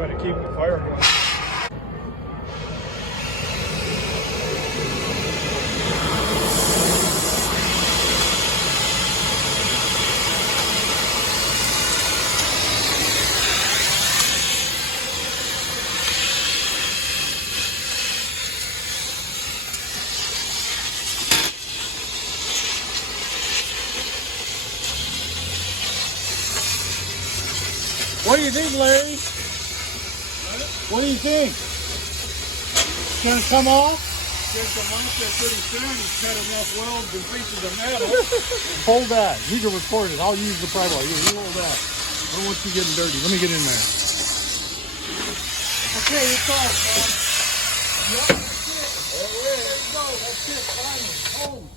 Try to keep the fire going. What do you think, Larry? What do you think? It's gonna come off? It's gonna come off there pretty soon. It's got enough welds and pieces of metal. Hold that. You can record it. I'll use the pry bar. You hold that. I don't want you getting dirty. Let me get in there. Okay, it's off, man. Yep, that's it. There you go. That's it. Finally. Boom.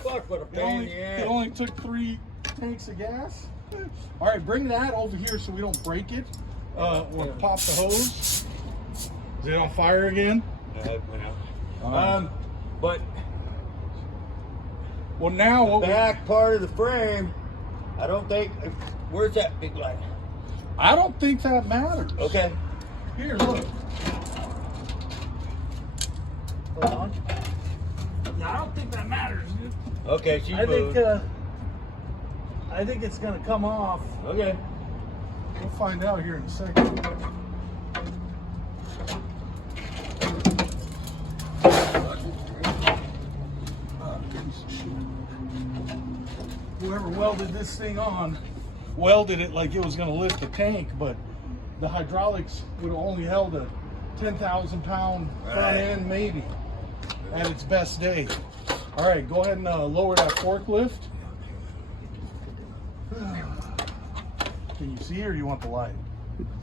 Fuck, what a pain in the ass. It only took 3 tanks of gas. All right, bring that over here so we don't break it. We'll pop the hose. Is it on fire again? But well, now what back part of the frame, I don't think. Where's that big light? I don't think that matters. Okay. Here, look. Hold on. Yeah, I don't think that matters, dude. Okay, she moved. I think it's gonna come off. Okay. We'll find out here in a second. Whoever welded this thing on, welded it like it was gonna lift the tank, but the hydraulics would have only held a 10,000 pound front end maybe at its best day. All right, go ahead and lower that forklift. Can you see, or do you want the light?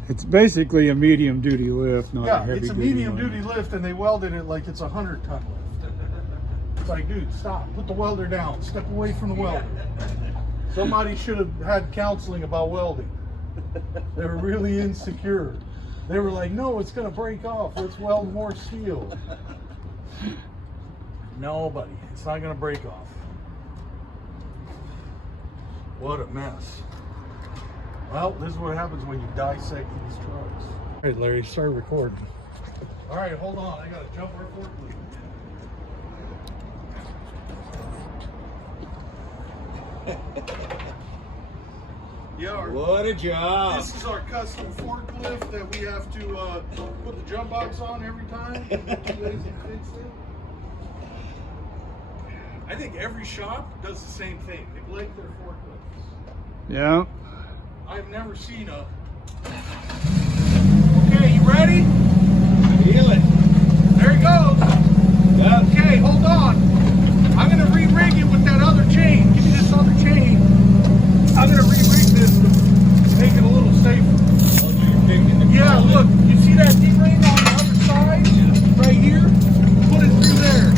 It's basically a medium duty lift, not a heavy it's a medium duty lift, and they welded it like it's a 100-ton lift. It's like, dude, stop. Put the welder down. Step away from the welder. Somebody should have had counseling about welding. They were really insecure. They were like, no, it's going to break off. Let's weld more steel. No, buddy. It's not going to break off. What a mess. Well, this is what happens when you dissect these trucks. All right, Larry, start recording. All right, hold on. I got to jump our forklift. Yeah, What a job. this is our custom forklift that we have to put the jump box on every time. I think every shop does the same thing. They blake their forklifts. Yeah. I've never seen a... Okay, you ready? Feel it. There he goes. Yep. Okay, hold on. I'm going to re-rig it with that other chain. Give me this other chain. I'm going to re-rig this to make it a little safer. Oh, you're fixing the Yeah, look. You see that D-ring on the other side? Right here? Put it through there.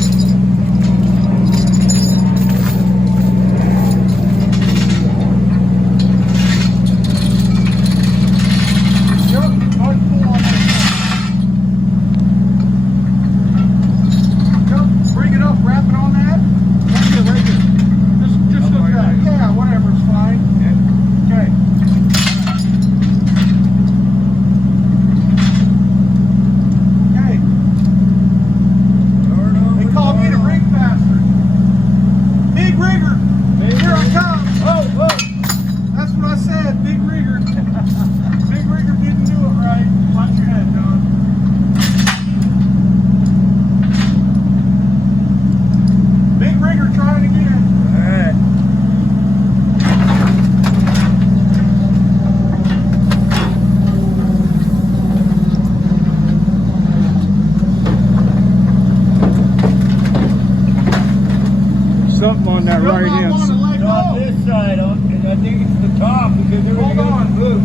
Something on that right hand side. Not this side, and I think it's the top because everything else moved.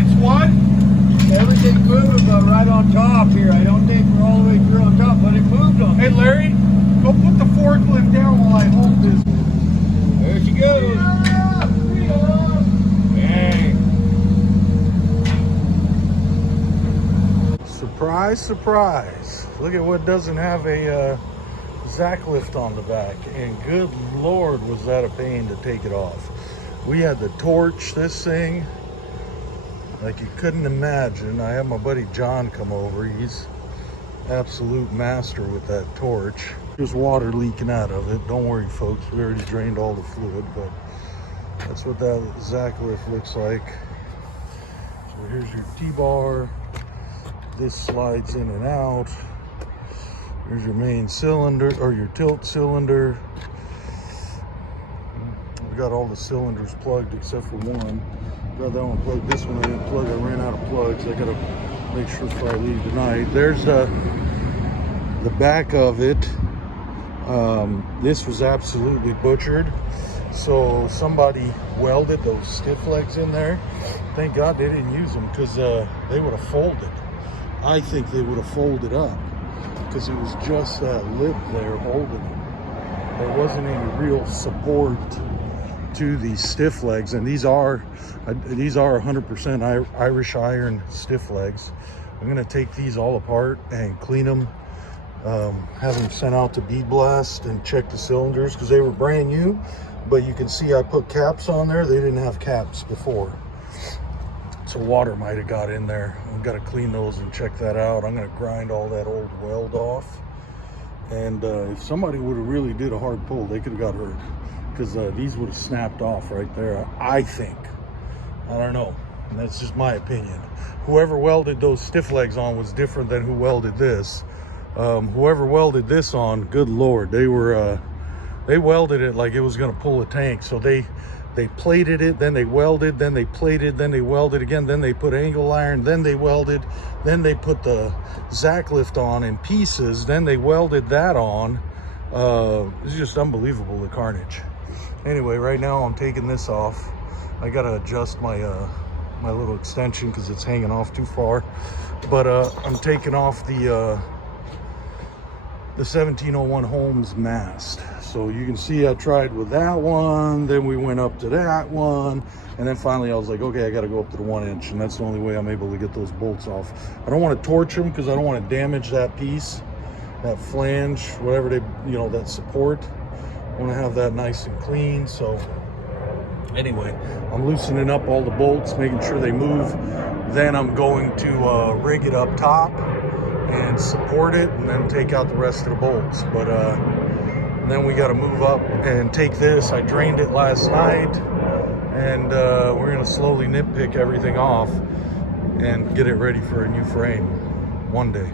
It's what? Everything moved right on top here. I don't think we're all the way through on top, but it moved on. Hey Larry, go put the forklift down while I hold this. There she goes. Bang. Surprise, surprise. Look at what doesn't have a Zack lift on the back. And good Lord, was that a pain to take it off. We had to torch this thing like you couldn't imagine. I had my buddy John come over. He's absolute master with that torch. There's water leaking out of it. Don't worry, folks. We already drained all the fluid, but that's what that Zack lift looks like. So here's your T-bar. This slides in and out. Here's your main cylinder, or your tilt cylinder. We got all the cylinders plugged except for one. Got that one plugged. This one I didn't plug. I ran out of plugs. I gotta make sure before I leave tonight. There's the back of it. This was absolutely butchered. So somebody welded those stiff legs in there. Thank God they didn't use them, because they would have folded. I think they would have folded up, because it was just that lip there holding it. There wasn't any real support to these stiff legs, and these are 100% Irish iron stiff legs. I'm gonna take these all apart and clean them, have them sent out to Bead Blast and check the cylinders, because they were brand new. But you can see I put caps on there. They didn't have caps before, so water might have got in there. I've got to clean those and check that out. I'm going to grind all that old weld off, and if somebody would have really did a hard pull, they could have got hurt, because these would have snapped off right there, I think. I don't know, and that's just my opinion. Whoever welded those stiff legs on was different than who welded this. Whoever welded this on, good Lord, they welded it like it was going to pull a tank. So they plated it, then they welded, then they plated, then they welded again, then they put angle iron, then they welded, then they put the Zack lift on in pieces, then they welded that on. It's just unbelievable, the carnage. Anyway, right now I'm taking this off. I got to adjust my my little extension because it's hanging off too far. But I'm taking off the 1701 Holmes mast. So you can see I tried with that one, then we went up to that one, and then finally I was like, okay, I got to go up to the 1 inch, and that's the only way I'm able to get those bolts off. I don't want to torch them because I don't want to damage that piece, that flange, whatever they, you know, that support. I want to have that nice and clean. So anyway, I'm loosening up all the bolts, making sure they move. Then I'm going to rig it up top and support it, and then take out the rest of the bolts. But then we got to move up and take this. I drained it last night, and we're going to slowly nitpick everything off and get it ready for a new frame one day.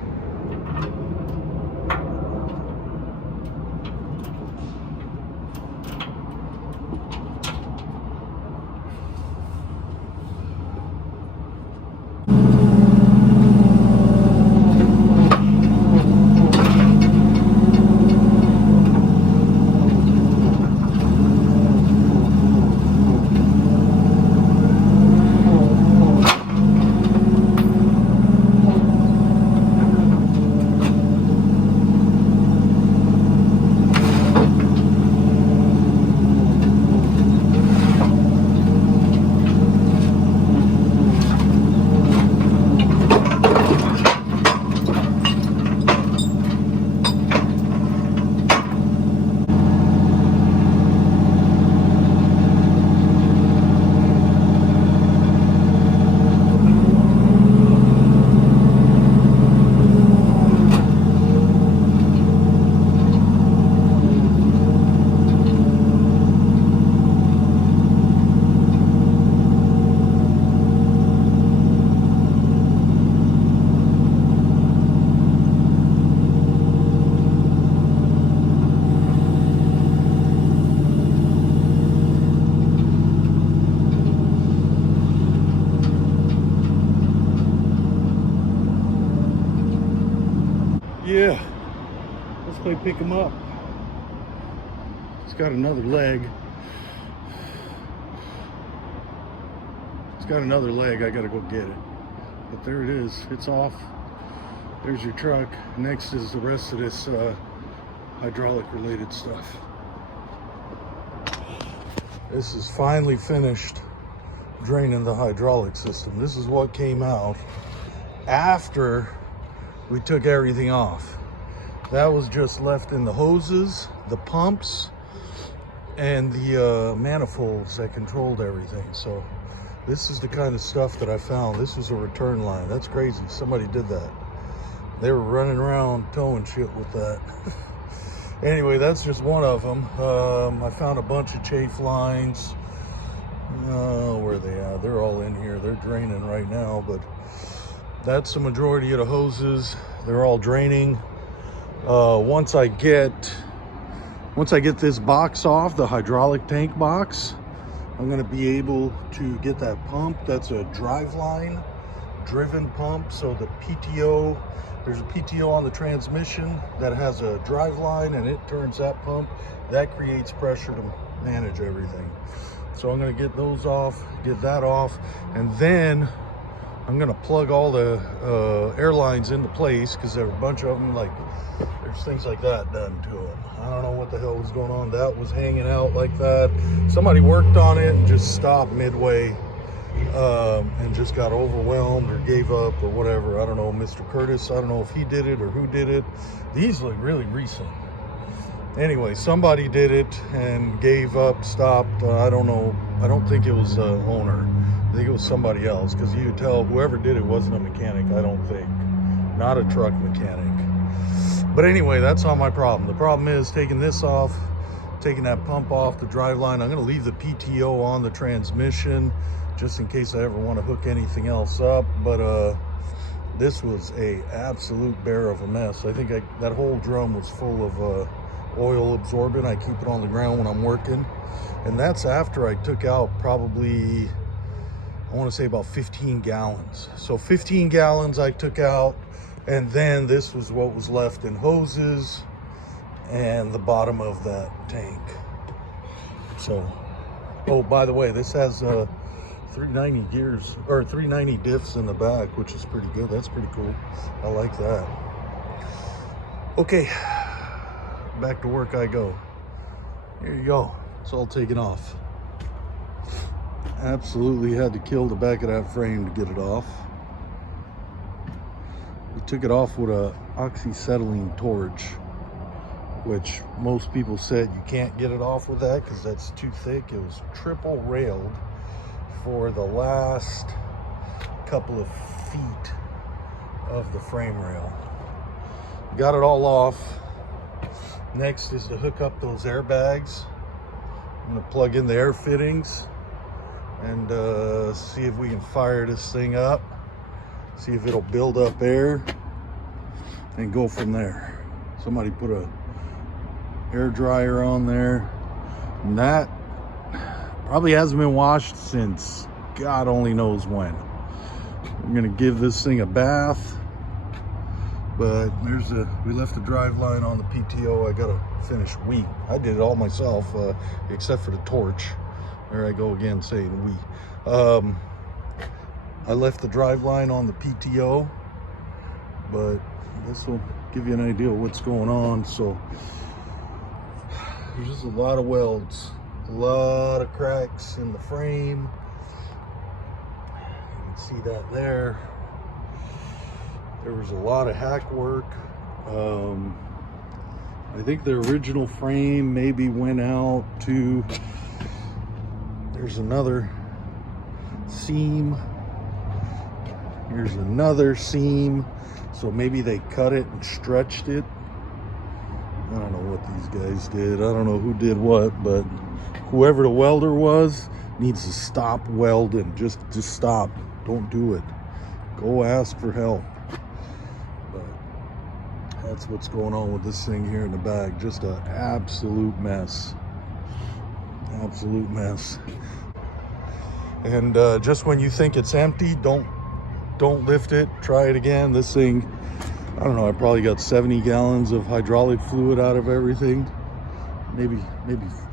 Yeah, let's play pick him up. It's got another leg. It's got another leg. I gotta go get it. But there it is. It's off. There's your truck. Next is the rest of this hydraulic related stuff. This is finally finished draining the hydraulic system. This is what came out after we took everything off. That was just left in the hoses, the pumps, and the manifolds that controlled everything. So This is the kind of stuff that I found. This was a return line. That's crazy. Somebody did that. They were running around towing shit with that. Anyway, that's just one of them. I found a bunch of chafe lines. Where are they at? They're all in here. They're draining right now, but that's the majority of the hoses. They're all draining. Once I get this box off, the hydraulic tank box, I'm gonna be able to get that pump. That's a driveline driven pump. So the PTO, there's a PTO on the transmission that has a driveline, and it turns that pump. That creates pressure to manage everything. So I'm gonna get those off, get that off, and then I'm gonna plug all the air lines into place, because there are a bunch of them, like there's things like that done to them. I don't know what the hell was going on. That was hanging out like that. Somebody worked on it and just stopped midway, and just got overwhelmed or gave up or whatever. I don't know, Mr. Curtis, I don't know if he did it or who did it. These look really recent. Anyway, somebody did it and gave up, stopped. I don't know. I don't think it was the owner. I think it was somebody else, because you could tell whoever did it wasn't a mechanic, I don't think. Not a truck mechanic. But anyway, that's not my problem. The problem is taking this off, taking that pump off the driveline. I'm going to leave the PTO on the transmission just in case I ever want to hook anything else up. But this was a absolute bear of a mess. I think that whole drum was full of oil absorbent. I keep it on the ground when I'm working. And that's after I took out probably, I want to say about 15 gallons. So 15 gallons I took out. And then this was what was left in hoses and the bottom of that tank. So, oh, by the way, this has 390 gears, or 390 diffs in the back, which is pretty good. That's pretty cool. I like that. Okay, back to work I go. Here you go. It's all taken off. Absolutely had to kill the back of that frame to get it off. We took it off with a oxyacetylene torch, which most people said you can't get it off with that because that's too thick. It was triple railed for the last couple of feet of the frame rail. Got it all off. Next is to hook up those airbags. I'm gonna plug in the air fittings and see if we can fire this thing up. See if it'll build up air and go from there. Somebody put a air dryer on there, and that probably hasn't been washed since God only knows when. I'm gonna give this thing a bath, but we left the drive line on the PTO. I gotta finish we. I did it all myself, except for the torch. There I go again saying we. I left the drive line on the PTO, but this will give you an idea of what's going on. So there's just a lot of welds, a lot of cracks in the frame. You can see that there. There was a lot of hack work. I think the original frame maybe went out to, there's another seam. Here's another seam. So maybe they cut it and stretched it. I don't know what these guys did. I don't know who did what, but whoever the welder was needs to stop welding. Just stop. Don't do it. Go ask for help. But that's what's going on with this thing here in the back. Just an absolute mess. Absolute mess. And just when you think it's empty, don't lift it. Try it again. This thing, I don't know, I probably got 70 gallons of hydraulic fluid out of everything. Maybe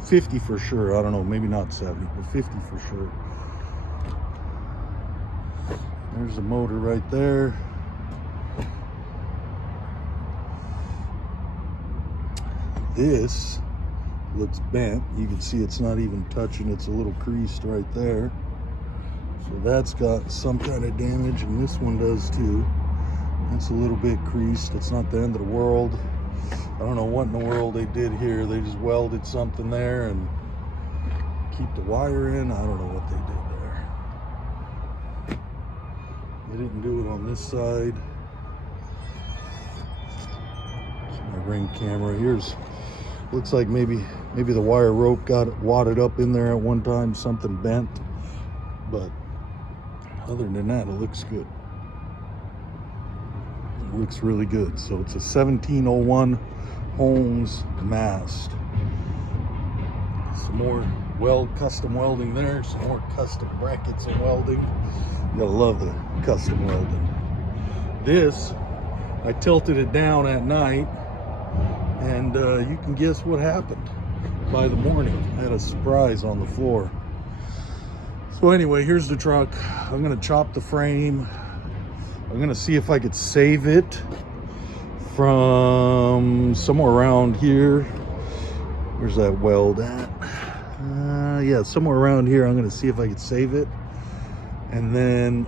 50 for sure. I don't know, maybe not 70, but 50 for sure. There's the motor right there. This looks bent. You can see it's not even touching. It's a little creased right there. So that's got some kind of damage, and this one does too. It's a little bit creased. It's not the end of the world. I don't know what in the world they did here. They just welded something there and keep the wire in. I don't know what they did there. I didn't do it on this side. It's my ring camera. Here's, looks like maybe the wire rope got wadded up in there at one time, something bent. But other than that, it looks good. It looks really good. So it's a 1701 Holmes mast. Some more custom welding there, some more custom brackets and welding. You gotta love the custom welding. This, I tilted it down at night, and you can guess what happened. By the morning, I had a surprise on the floor. So anyway, here's the truck. I'm gonna chop the frame. I'm gonna see if I could save it from somewhere around here. Where's that weld at? Yeah, somewhere around here. I'm gonna see if I could save it and then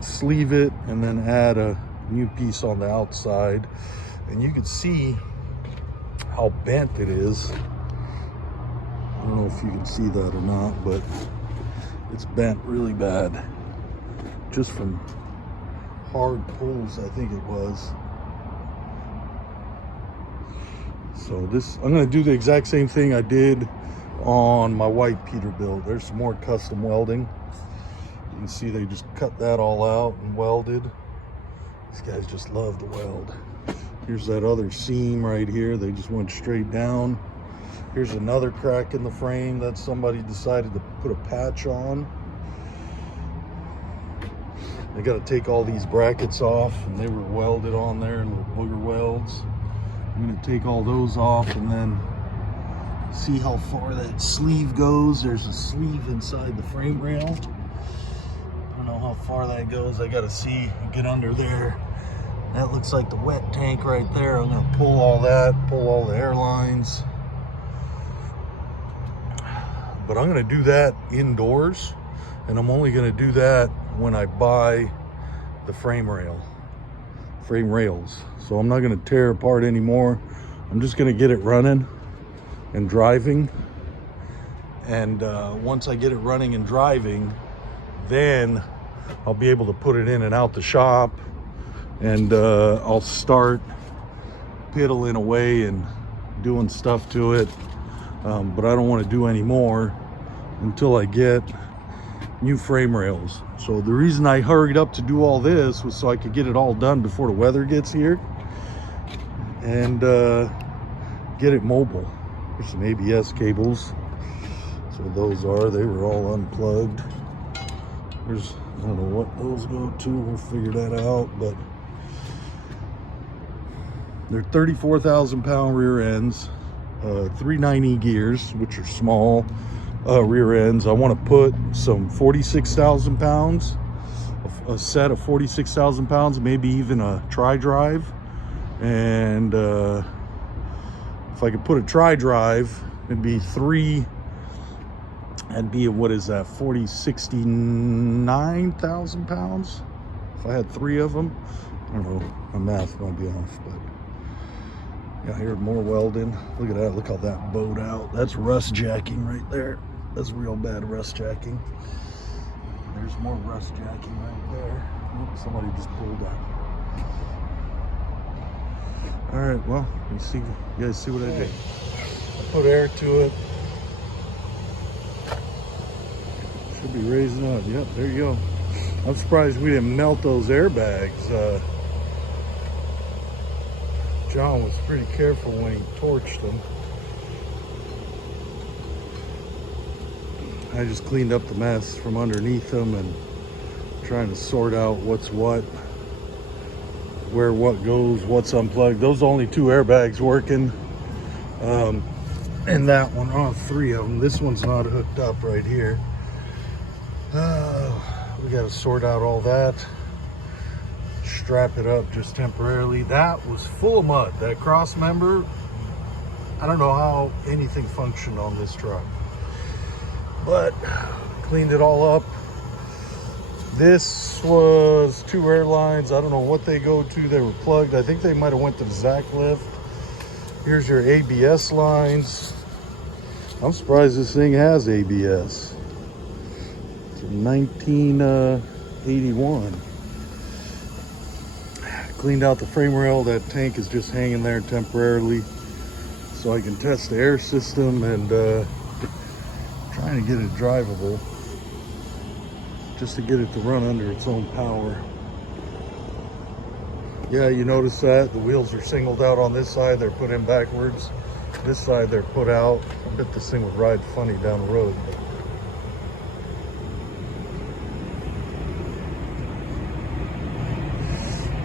sleeve it and then add a new piece on the outside. And you can see how bent it is. I don't know if you can see that or not, but it's bent really bad. Just from hard pulls, I think it was. So this, I'm gonna do the exact same thing I did on my white Peterbilt. There's some more custom welding. You can see they just cut that all out and welded. These guys just love to weld. Here's that other seam right here. They just went straight down. Here's another crack in the frame that somebody decided to put a patch on. They got to take all these brackets off, and they were welded on there and with booger welds. I'm going to take all those off and then see how far that sleeve goes. There's a sleeve inside the frame rail. I don't know how far that goes. I got to see, get under there. That looks like the wet tank right there. I'm going to pull all that, pull all the air lines. But I'm going to do that indoors, and I'm only going to do that when I buy the frame rails. So I'm not going to tear apart anymore. I'm just going to get it running and driving. And once I get it running and driving, then I'll be able to put it in and out the shop, and I'll start piddling away and doing stuff to it. But I don't want to do any more until I get new frame rails. So the reason I hurried up to do all this was so I could get it all done before the weather gets here and get it mobile. There's some ABS cables. So those are, they were all unplugged. There's, I don't know what those go to, we'll figure that out, but they're 34,000 pound rear ends, 390 gears, which are small rear ends. I want to put some 46,000 pounds, a set of 46,000 pounds, maybe even a tri-drive. And if I could put a tri-drive, it'd be that'd be, what is that, 69,000 pounds if I had 3 of them. I don't know, my math might be off, but yeah, here more welding. Look at that, look how that bowed out. That's rust jacking right there. That's real bad rust jacking. There's more rust jacking right there. Oops, somebody just pulled that. All right, well, you guys see what I did. I put air to it. Should be raising up. Yep, there you go. I'm surprised we didn't melt those airbags. John was pretty careful when he torched them. I just cleaned up the mess from underneath them and trying to sort out what's what, where what goes, what's unplugged. Those are only 2 airbags working. And that one, oh, 3 of them. This one's not hooked up right here. We got to sort out all that, strap it up just temporarily. That was full of mud. That cross member, I don't know how anything functioned on this truck, but cleaned it all up. This was 2 airlines. I don't know what they go to. They were plugged. I think they might have went to the Zack lift. Here's your ABS lines. I'm surprised this thing has ABS. It's from 1981. cleaned out the frame rail. That tank is just hanging there temporarily so I can test the air system and trying to get it drivable, just to get it to run under its own power. Yeah, you notice that the wheels are singled out on this side, they're put in backwards. This side they're put out. I bet this thing would ride funny down the road.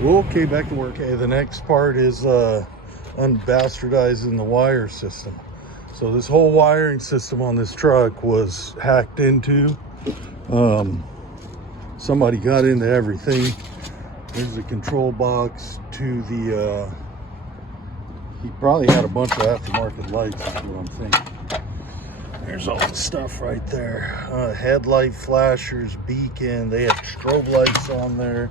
Okay, back to work. Okay, the next part is unbastardizing the wire system. So this whole wiring system on this truck was hacked into. Somebody got into everything. There's the control box to the he probably had a bunch of aftermarket lights, is what I'm thinking. There's all the stuff right there. Headlight flashers, beacon, they have strobe lights on there.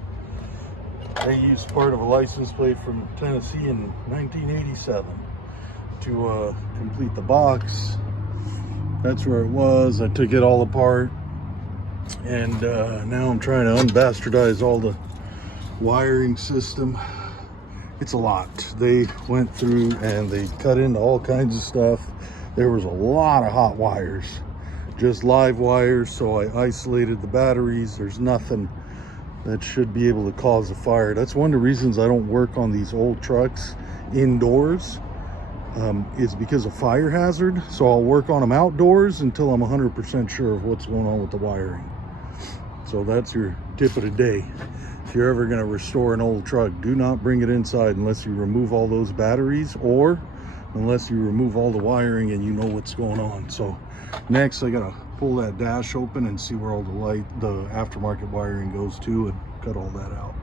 They used part of a license plate from Tennessee in 1987 to complete the box. That's where it was. I took it all apart, and now I'm trying to unbastardize all the wiring system. It's a lot. They went through and they cut into all kinds of stuff. There was a lot of hot wires, just live wires, so I isolated the batteries. There's nothing that should be able to cause a fire. That's one of the reasons I don't work on these old trucks indoors, is because of fire hazard. So I'll work on them outdoors until I'm 100% sure of what's going on with the wiring. So that's your tip of the day. If you're ever going to restore an old truck, do not bring it inside unless you remove all those batteries, or unless you remove all the wiring and you know what's going on. So next I gotta pull that dash open and see where all the aftermarket wiring goes to, and cut all that out.